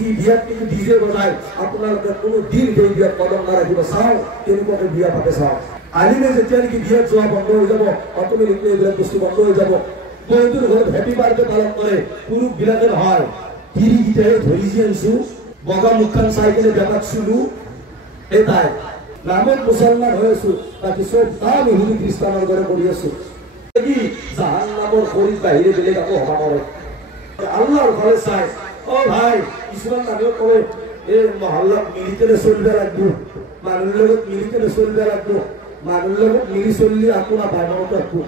যি বিয়াত কিন্তু ডিজে বজায় আপোনালোকে কোনো দিন সেই বিয়াত কদম নাৰাখিব। চাওঁ কেনেকুৱাকে বিয়া পাতে চাওঁ। আলিমে যেতিয়া নেকি বিয়াত যোৱা বন্ধ হৈ যাব, অট'মেটিকলি এইবিলাক বস্তু বন্ধ হৈ যাব। বহুতৰ ঘৰত হেপী বাৰ্থডে পালন কৰে, পুৰুষ বিলাকে নহয়। তিৰিকেইটাই ধৰি যি আনিছো, বগা মুখখন চাই কিনে বেপাত চুলো, এটাই নামত মুছলমান হৈ আছো, বাকী চব কাম ইহুদি খ্ৰীষ্টানৰ দৰে কৰি আছো। কি জাহান নামৰ খৰিত বাহিৰে বেলেগ আকৌ হবা কৰে। আল্লাহৰ ঘৰে চাই অ ভাই কিছুমান মানুহে কয় এই মহল্লাত মিলি কেনে চলিব লাগিব, মানুহৰ লগত মিলি কেনে চলিব লাগিব, মানুহৰ লগত মিলি চলিলে আকৌ নাপায় মনত ৰাখবো।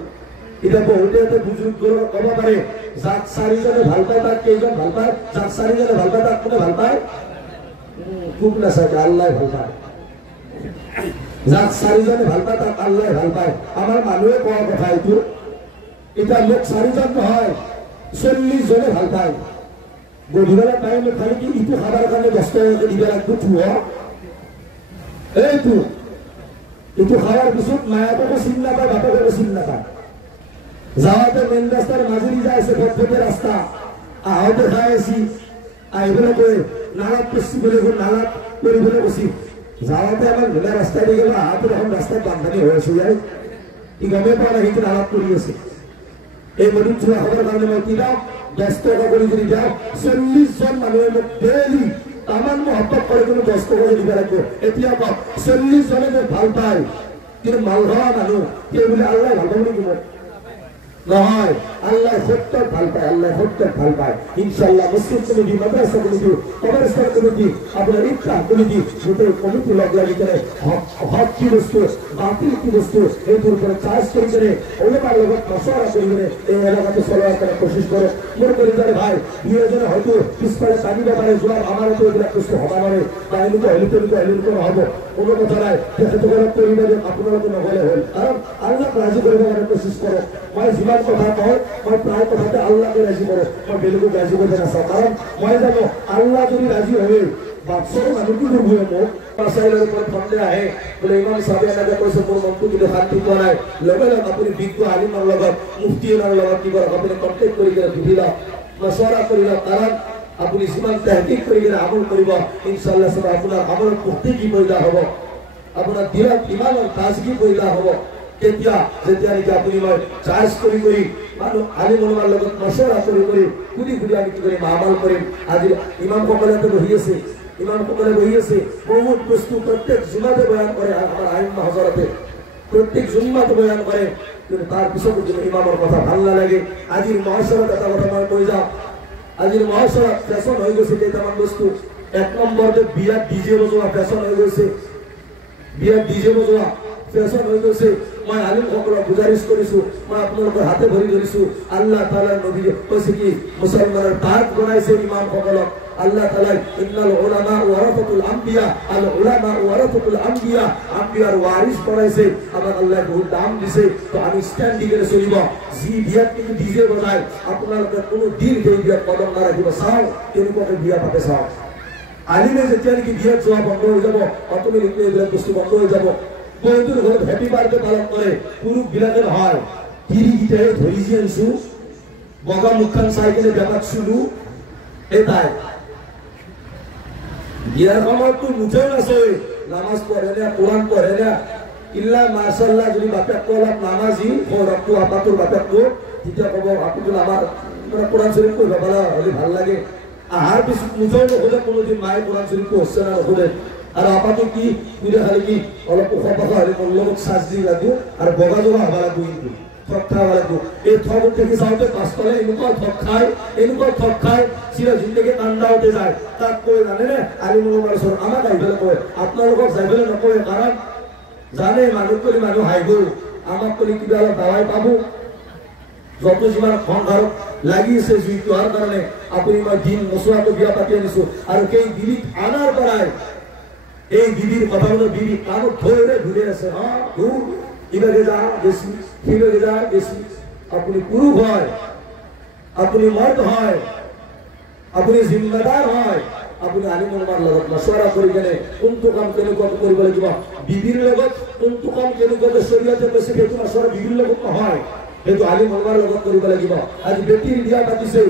এতিয়া বহুতে এটা বুজুৰ্গ ক'ব পাৰে যাক চাৰিজনে ভাল পায় তাক কেইজন ভাল পায়, যাক চাৰিজনে ভাল পায় তাক কোনে ভাল পায়? খুব নাচাকে আল্লাহ ভাল পায়। যাক চাৰিজনে ভাল পায় তাক আল্লাহ ভাল পায়। আমাৰ মানুহে কোৱা কথা এইটো। এতিয়া মোক চাৰিজন নহয় 40 জনে ভাল পায়। গধূলি টাইম খালি কি ইটো খাবার কাৰণে 10 টকাকে দিব লাগিব থুৱ এইটো ইটো খাৱাৰ পিছত মায়াকো চিন নাপায়, বাপেকো চিন নাপায়। যাওঁতে মেইন ৰাস্তাৰ মাজেদি যাই আছে ফটফটে ৰাস্তা, আহোঁতে খাই আছি, আহিবলৈ কৈ নালাত পচি বেলেগ নালাত কৰিবলৈ কৈছি। যাওঁতে আমাৰ ধুনীয়া ৰাস্তা দি গ'ল, আহোঁতে এখন ৰাস্তাত বানপানী হৈ আছে যাই ই গমেই পোৱা নাই, সেইটো নালাত কৰি আছে। এই নদীত যোৱা খবৰ কাৰণে মই কি যাওঁ 10 টকা কৰি যদি যাওঁ 40 জন মানুহে মোক ডেইলি তামান মহব্বত কৰে, কিন্তু 10 টকা দিব লাগিব। এতিয়া কওক 40 জনে যে ভাল পায়, কিন্তু মাল ধৰা মানুহ সেইবুলি আল্লাহ ভাল পাব নেকি? মোক নহয়, আল্লাহ সত্যত ভাল পায়, আল্লাহ সত্যত ভাল পায়। ইনশাআল্লাহ মুসলিম কমিটি, মাদ্রাসা কমিটি, কবরস্থান কমিটি, আপনার ইফতার কমিটি, গোটেই কমিটি লগ লাগি কেনে হক কি বস্তু, বাতিল কি বস্তু এইটোৰ ওপৰত চাৰ্জ কৰি কেনে ওলামাৰ লগত মশলা কৰি কেনে এই এলেকাটো চলোৱাৰ কাৰণে কোচিছ কৰে। মোৰ পৰিবাৰে ভাই দুই এজনে হয়তো পিছফালে টানিব পাৰে, যোৱা আমাৰতো এইবিলাক বস্তু হ'ব নোৱাৰে, বা এনেকুৱা হলে তেনেকুৱা নহ'ব, কোনো কথা নাই। তেখেতসকলক পৰিবাৰে আপোনালোকে নগ'লে হ'ল, কাৰণ আল্লাহক ৰাজি কৰিব কাৰণে কোচিছ কৰক। মই যিমান কথা কওঁ মই প্ৰায় কথাতে আল্লাহকে ৰাজি কৰোঁ, মই বেলেগক ৰাজি কৰিব নাচাওঁ। কাৰণ মই জানো আল্লাহ যদি ৰাজি হয় বাদশাহ মানুহ কি কৰিব মোক পাচাইলৰ ওপৰত সন্দেহ আহে বোলে ইমান চাবে এনেকে কৈছে, মোৰ মনটো কিন্তু শান্তি পোৱা নাই। লগে লগে আপুনি বিজ্ঞ আলিমৰ লগত মুফতিৰ লগত কি কৰক, আপুনি কণ্টেক্ট কৰি কিনে সুধি লওক, মছৱৰা কৰি লওক। কাৰণ আপুনি যিমান তেহকিক কৰি কিনে আমল কৰিব ইনশাআল্লাহ সব আপোনাৰ আমলত মুক্তি কি পয়দা হ'ব, আপোনাৰ দিলত ইমানৰ তাজগি পয়দা হ'ব। কেতিয়া যেতিয়া নেকি আপুনি মই চাৰ্জ কৰি মানুহ আলিমৰ লগত মছৱৰা কৰি সুধি আমি কি কৰিম, আমাল কৰিম। আজি ইমামসকলে বহি আছে, ইমামসকলে বহি আছে, বহুত বস্তু প্ৰত্যেক জুমাতে বয়ান কৰে, আমাৰ আইম্মা হযৰতে প্ৰত্যেক জুম্মাতে বয়ান কৰে, কিন্তু তাৰ পিছতো যদি ইমামৰ কথা ভাল নালাগে। আজিৰ মহাসভাত এটা কথা মই কৈ যাওঁ, আজিৰ মহাসভাত ফেশ্বন হৈ গৈছে কেইটামান বস্তু। 1 নম্বৰ যে বিয়াত ডিজে বজোৱা ফেশ্বন হৈ গৈছে, বিয়াত ডিজে বজোৱা ফেশ্বন হৈ গৈছে। মই আলিমসকলক গুজাৰিছ কৰিছো, মই আপোনালোকৰ হাতে ভৰি ধৰিছো, আল্লাহ তাআলাৰ নবী কৈছে কি মুছলমানৰ তাজ বনাইছে ইমামসকলক। আল্লাহ তাআলা ইন্নাল উলামা ওয়ারাসাতুল আম্বিয়া, আল উলামা ওয়ারাসাতুল আম্বিয়া, আম্বিয়ার ওয়ারিস বনাইছে। আমাক আল্লাহ বহুত দাম দিছে, তো আমি স্ট্যান্ড দিকে চলিব। যি বিয়াত কিন্তু ডিজে বজায় আপোনালোকে কোনো দিন সেই বিয়াত কদম নাৰাখিব। চাওঁ কেনেকুৱাকে বিয়া পাতে চাওঁ। আলিমে যেতিয়া নেকি বিয়াত যোৱা বন্ধ হৈ যাব, অট'মেটিকলি এইবিলাক বস্তু বন্ধ হৈ যাব। বহুতৰ ঘৰত হেপী বাৰ্থডে পালন কৰে, পুৰুষ বিলাকে নহয়। তিৰিকেইটাই ধৰি যি আনিছো, বগা মুখখন চাই কিনে বেপাত চুলো, এটাই বিয়াৰ সময়ততো মুঠেও নাচয়, নামাজ পঢ়ে না, কোৰআন পঢ়ে না, ইল্লা মাশাআল্লাহ যদি বাপেক অলপ নামাজি ৰখো আপাটোৰ বাপেকটো, তেতিয়া ক'ব আপুটো আমাৰ কোৰআন শৰীফ পঢ়িব পাৰা হ'লে ভাল লাগে। আহাৰ পিছত মুঠেও নোখোজে, কোনোদিন মায়ে কোৰআন শৰীফ পঢ়ছে না নোখোজে। আৰু আপাটো কি পুৰা খালি কি অলপ ওখ পাখা হ'লে মোৰ লগত চাৰ্জ দি লাগিব আৰু বগা জগা হ'ব লাগিব, কিন্তু ঠগ খাব লাগিব। এই ঠগ দেখি চাওঁতে পাছফালে এনেকুৱা ঠগ খায় চিৰা জিন্দগী কান্দাওতে যায়। তাক কৈ জানেনে আলিমৰ ওচৰত আমাক আহিবলৈ কয়, আপোনালোকক যাবলৈ নকয়। কাৰণ জানে মানুহ কৰি মানুহ হাই গ'ল, আমাক কৰি কিবা অলপ দাৱাই পাব। যত যিমান সংসাৰত লাগি আছে জুইটো হোৱাৰ কাৰণে আপুনি মই দিন নচোৱাটো বিয়া পাতি আনিছো। আৰু সেই বিবিক আনাৰ পৰাই এই বিবির কথা হলো বিবি কামত ধরে ঘুরে আছে, ইবাগে যা বেশি, সিবাগে যা বেশি। আপনি পুরুষ হয়, আপনি মর্দ হয়, আপনি জিম্মেদার হয়, আপনি আলিমৰ লগত মশৱৰা কৰি কেনে কোনটো কাম কেনেকুৱাকৈ কৰিব লাগিব, বিবিৰ লগত কোনটো কাম কেনেকুৱাকৈ শৰীয়তে কৈছে সেইটো মশৱৰা বিবিৰ লগত নহয়, সেইটো আলিমৰ লগত কৰিব লাগিব। আজি বেটিৰ বিয়া পাতিছে,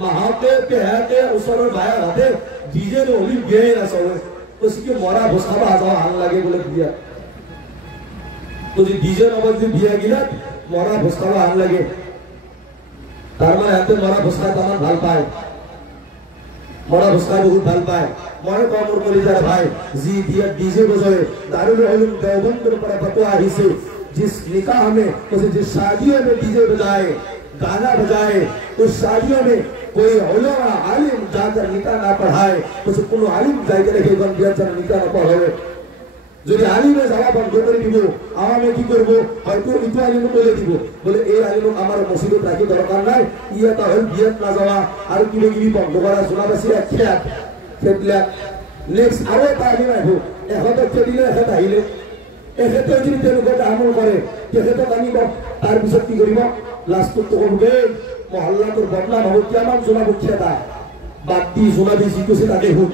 মাহতে পেহাতে ওচৰৰ ভাইহঁতে ডিজে নহ'লে বিয়াই নাচলে কৈছে কি মৰা ভোজ খাব যাওঁ ভাল লাগে বোলে বিয়া যদি ডিজে নগৰ যদি বিয়া গিলাত মৰা ভোজ খাব ভাল লাগে তাৰমানে সিহঁতে মৰা ভোজ খাই তামান ভাল পায় মৰা ভোজ খাই বহুত ভাল পায় মই কওঁ মোৰ কলিজাৰ ভাই যি বিয়াত ডিজে বজায় দাৰুল উলুম দেওবন্দৰ পৰা ফতোৱা আহিছে जिस निकाह में जिस शादियों में डीजे बजाए गाना बजाए उस शादियों में कोई उलमा आलिम जाकर निकाह ना पढ़ाए उसे कोनो आलिम जाकर के बन गया जन निकाह ना पढ़ाए যদি আলিমে যাওয়া বন্ধ করে দিব আওয়ামে কি করব হয়তো ইটো আলিম বলে দিব বলে এই আলিম আমার মসজিদে রাখি দরকার নাই ইয়া হল বিয়াত না যাওয়া আর কিবে কিবি বন্ধ করা শোনাবাসী খেয়া খেতলা নেক্সট আরো আলিম আইবো এখতে খেদিলে এখত আহিলে এখেতে যদি তেওঁলোকে আমল কৰে তেখেতক আনিব তাৰপিছত কি কৰিব লাষ্টত ক'বগে মহল্লাটোৰ বদনাম হ'ব কিমান জনাব খেদা বাদ দি জনাবি যি কৈছে তাকে শুন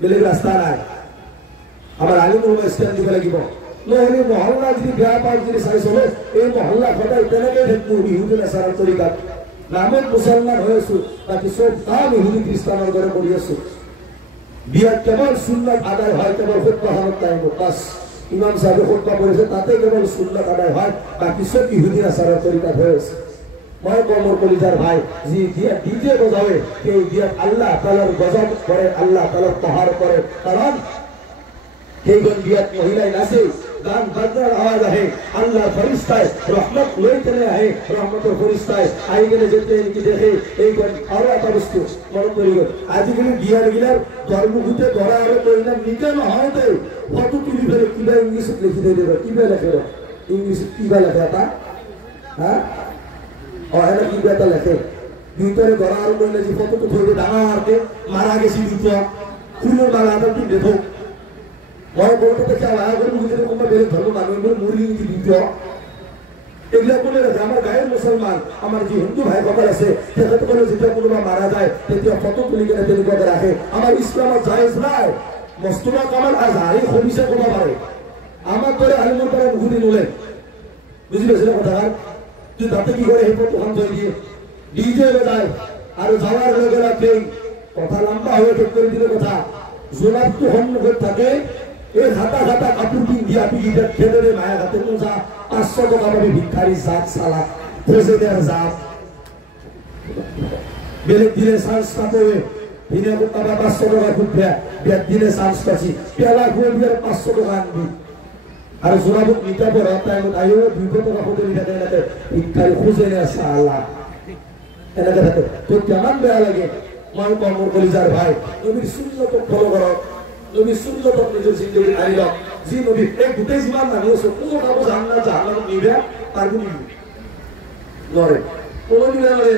বেলেগ ৰাস্তা নাই আমাৰ আলিমৰ ষ্টেণ্ড দিব লাগিব নহ'লে মহল্লা যদি বেয়া পায় যদি চাই চলে এই মহল্লা সদায় তেনেকৈ থাকিব ইহুদি নেচাৰৰ তৰিকাত নামত মুছলমান হৈ আছো বাকী চব কাম ইহুদি খ্ৰীষ্টানৰ দৰে কৰি আছো বিয়াত কেৱল সুন্নত আদায় হয় কেৱল খুতবাখনত টাইমত বাছ ইমাম সাহেব খুতবা পড়েছে তাতে কেবল সুন্নাত আদায় হয় বাকি সব ইহুদি আচারের তরিকা হয়েছে মই কমর কলিজার ভাই জি দিয়া ডিজে বজাবে এই দিয়া আল্লাহ তাআলার গজব করে আল্লাহ তাআলার পাহাড় করে কারণ এইগন বিয়াত মহিলাই নাচে গান বাজনার আওয়াজ আহে আল্লাহর ফেরেশতায় রহমত লয়ে চলে আহে রহমতের ফেরেশতায় আই গেলে যেতে কি দেখে এইগন আরো একটা বস্তু মনে করি আজকাল বিয়ার গিলার ধর্মগুতে ধরা আর কইনা নিকে না হতে ফটো তুলি ফেলে কিবা ইংলিশে লিখি দেবে কিবা লেখে ইংলিশে কিবা লেখে তা হ্যাঁ ও এলা কিবা তা লেখে ভিতরে ধরা আর কইনা যে ফটো তো ধরে ডাঙারকে মারা গেছি দুটো খুলো মালাটা কি দেখো মই বলতে দেখি আলাদা মুজিদের কোন বেরে ধর্ম মানুষ মুড়ি দিত এগুলা বলে রাখে আমার গায়ের মুসলমান আমার যে হিন্দু ভাই সকল আছে তেখেত বলে যেতিয়া কোনোবা মারা যায় তেতিয়া ফটো তুলি কেনে তেনেকুৱাকে ৰাখে আমাৰ ইছলামত জায়েজ নাই মস্তুমা কামাল আজহাৰি খবিছে ক'ব পাৰে আমাৰ দৰে আলিমৰ পৰা মুখুৰি নোলে বুজি পাইছে কথাষাৰ তুই তাতে কি কৰে সেই ফটোখন থৈ দিয়ে ডিজে বজায় আৰু যাৱাৰ লগে লগে কথা লম্বা হৈ ঠিক কৰি দিলে কথা জোনাতটো সন্মুখত থাকে এই হাতা হাতা কাপোৰ পিন্ধি পিঠিতে খেলেৰে মায়া হাতে মোজা 500 টকা পাবি ভিক্ষাৰী জাত চালা প্ৰেসিডেন্ট জাত বেলেগ দিলে চান্স নাপাবে দিনে কোটাবা 500 টকা ফুটবে বেদ দিলে চান্স পাছি পেলা খুঁয়ে দিয়ে 500 টকা আনবি আৰু জোনাবুক নিতা পঢ়া টাইমত আয়ো 200 টকা ফুটে থাকে এনেকে ভিক্ষাৰী খুঁজে নে চালা এনেকে থাকে তো কেমন বেয়া লাগে মই কমৰ কলিজাৰ ভাই নবীৰ সুন্নতক ফলো কৰক নবীৰ সুন্নতক নিজৰ জিন্দগীত আনি লওক যি নবী এই গোটেই যিমান মানুহ আছে কোনো কাকো জাহান্নামত নিবে পারবো নিবি নরে কোনো নিবে নরে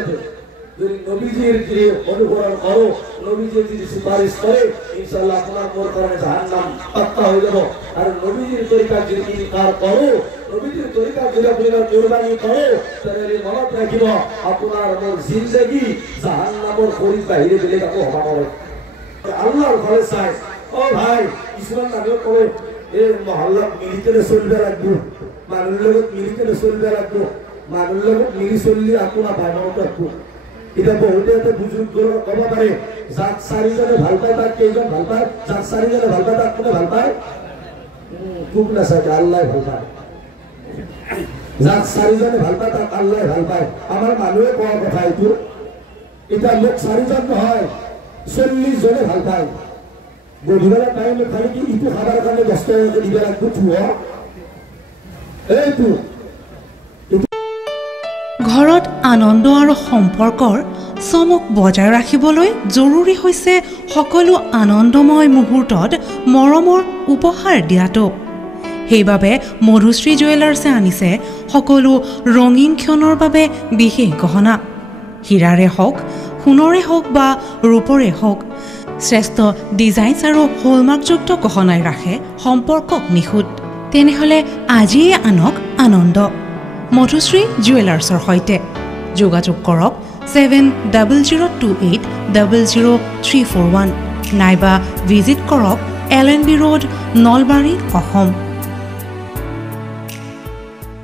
যদি নবীজির যে অনুসরণ করো নবীজির যদি সুপারিশ করে ইনশাআল্লাহ আপনার মোর কারণে জাহান্নাম পাক্কা হয়ে যাব আর নবীজির তরিকা যদি ইনকার করো নবীজির তরিকা যদি আপনারা কুরবানি করো তাহলে মনত রাখিব আপনার মোর জিন্দেগি জাহান্নামের খরিদ বাহিরে দিলে কাকো হবা করে আল্লাহর ঘরে চাই ও ভাই ইসলাম নামে করে এই মহল্লা মিলিতে চলবে লাগবো মানুষের লগত মিলিতে চলবে লাগবো মানুষের লগত মিলি চললে আপনার ভাইমত রাখবো এটা বহুতে এটা বুজুর্গ কব পারে যাক চারিজনে ভাল পায় তাক কেইজন ভাল পায় যাক চারিজনে ভাল পায় তাক কোনে ভাল পায় খুব না চাকে আল্লাহ ভাল পায় যাক চারিজনে ভাল পায় তাক আল্লাহ ভাল পায় আমার মানুহে কোৱা কথা এইটো এটা লোক চারিজন নহয় 40 জনে ভাল পায় গধূলা টাইমে খালি কি ইটো খাবার কাৰণে 10 টাকা দিব লাগব থুৱা এইটো ঘৰত আনন্দ আৰু সম্পৰ্কৰ চমক বজাই ৰাখিবলৈ জৰুৰী হৈছে সকলো আনন্দময় মুহূৰ্তত মৰমৰ উপহাৰ দিয়াটো সেইবাবে মধুশ্ৰী জুৱেলাৰ্ছে আনিছে সকলো ৰঙীন ক্ষণৰ বাবে বিশেষ গহনা হীৰাৰে হওক সোণৰে হওক বা ৰূপৰে হওক শ্ৰেষ্ঠ ডিজাইনছ আৰু হলমাৰ্কযুক্ত গহনাই ৰাখে সম্পৰ্কক নিখুঁত তেনেহ'লে আজিয়ে আনক আনন্দ মধুশ্ৰী জুৱেলাৰ্ছৰ সৈতে যোগাযোগ কৰক 7002800341 নাইবা ভিজিট কৰক LNB ৰোড নলবাৰী অসম